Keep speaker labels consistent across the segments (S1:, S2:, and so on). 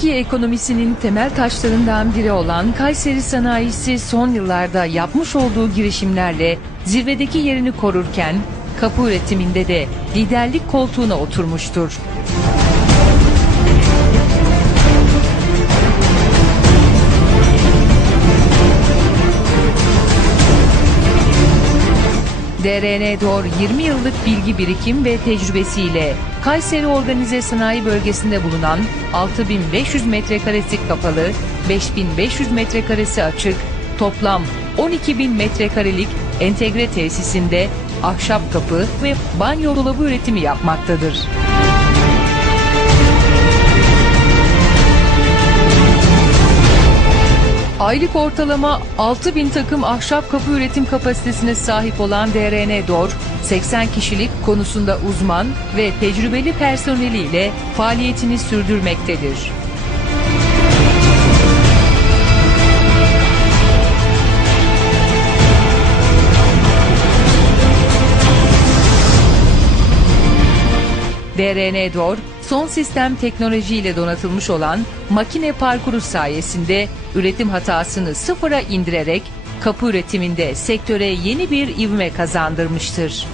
S1: Türkiye ekonomisinin temel taşlarından biri olan Kayseri sanayisi son yıllarda yapmış olduğu girişimlerle zirvedeki yerini korurken kapı üretiminde de liderlik koltuğuna oturmuştur. DRN Doğru 20 yıllık bilgi birikim ve tecrübesiyle Kayseri Organize Sanayi Bölgesi'nde bulunan 6500 metrekaresi kapalı, 5500 metrekaresi açık, toplam 12.000 metrekarelik entegre tesisinde ahşap kapı ve banyo dolabı üretimi yapmaktadır. Aylık ortalama 6000 takım ahşap kapı üretim kapasitesine sahip olan DRN DOR, 80 kişilik konusunda uzman ve tecrübeli personeliyle faaliyetini sürdürmektedir. DRN DOR, son sistem teknolojiyle donatılmış olan makine parkuru sayesinde üretim hatasını sıfıra indirerek kapı üretiminde sektöre yeni bir ivme kazandırmıştır.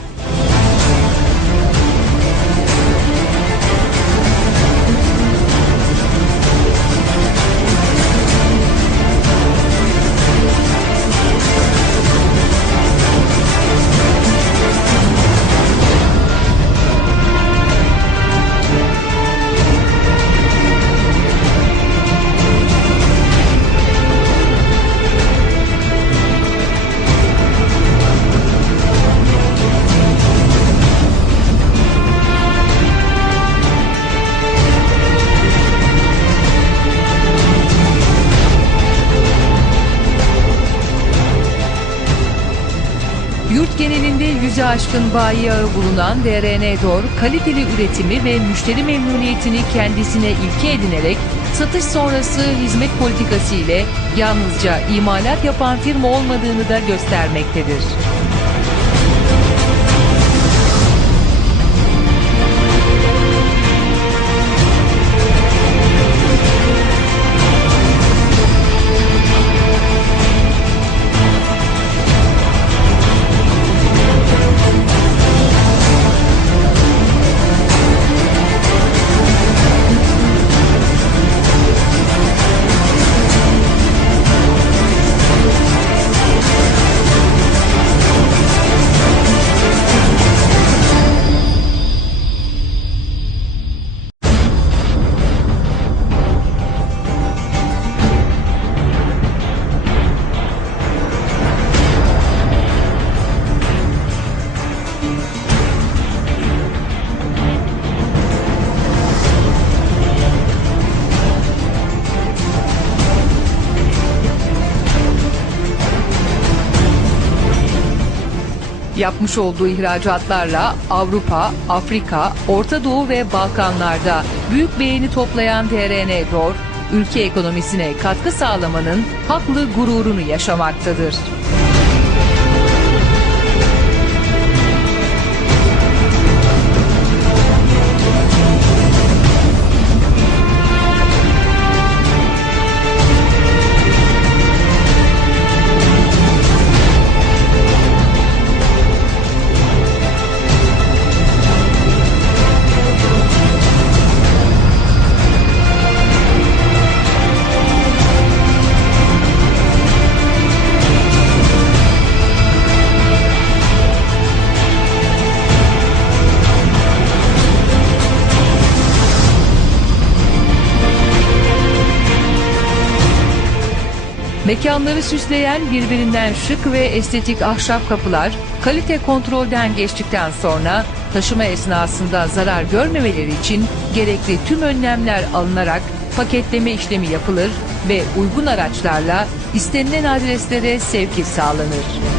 S1: Yurt genelinde yüze aşkın bayi ağı bulunan DRN Dor, kaliteli üretimi ve müşteri memnuniyetini kendisine ilke edinerek satış sonrası hizmet politikası ile yalnızca imalat yapan firma olmadığını da göstermektedir. Yapmış olduğu ihracatlarla Avrupa, Afrika, Orta Doğu ve Balkanlarda büyük beğeni toplayan TRN DOR, ülke ekonomisine katkı sağlamanın haklı gururunu yaşamaktadır. Mekanları süsleyen birbirinden şık ve estetik ahşap kapılar kalite kontrolden geçtikten sonra taşıma esnasında zarar görmemeleri için gerekli tüm önlemler alınarak paketleme işlemi yapılır ve uygun araçlarla istenilen adreslere sevki sağlanır.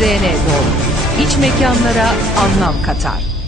S1: TRN Doğru. İç mekanlara anlam katar.